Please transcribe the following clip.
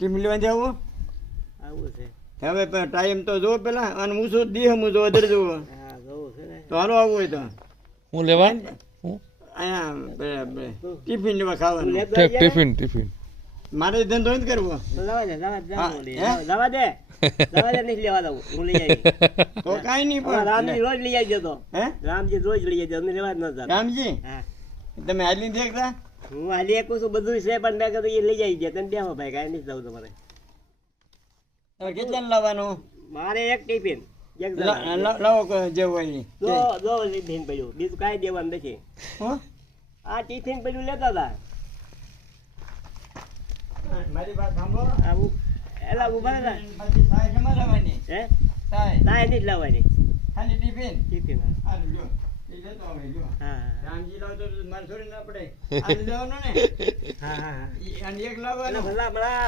Team લેવા જાવું આવું છે. હવે ટાઈમ તો જો પેલા અને હું શું દી હું જો અધર જોવો હા જોવું છે ને. તો હાલો આવવું હોય તો હું લેવા હું અહીંયા ટિફિન લેવા ખાવાનું લેતો ઠીક, આવજે ને. ટિફિન મારે ધંધો નથી કરવો તો જવા દે હા, જવા દે નહીં લેવા દઉં હું લઈ આવી તો કાંઈ નહીં પણ રામજી રોજ લઈ આવી જતો હે રામજી રોજ લઈ આવી અમને લેવા જ ન જતા રામજી હા તમે હાલી દેખતા હું હાલી એકું છું બધું છે પણ મેં કીધું એ લઈ આવી ગયા તને બેહો ભાઈ કાંઈ નહીં જવું તમારે હવે કેટલા લાવવાનું મારે એક ટિફિન એક જણા. લાવો જેવું હોય ઈ. જો ટિફિન પડ્યું બીજું કાંઈ દેવાનું નથી હો? આ ટિફિન પડ્યું લેતા હતા મારી વાત સાંભળો આવું એલા ઉભા હતા પછી સાય કેમાં લાવવાની હે સાય તાય નહીં જ લાવવાની ખાલી ટિફિન ટિફિન હાલો લ્યો એ લેતો આવે લ્યો હા રામજી લાવ તો મારે થોડી ના પડે આ લેવાનો ને હા હા ઈ અને એક અને લાવવાનો ભલા ભલા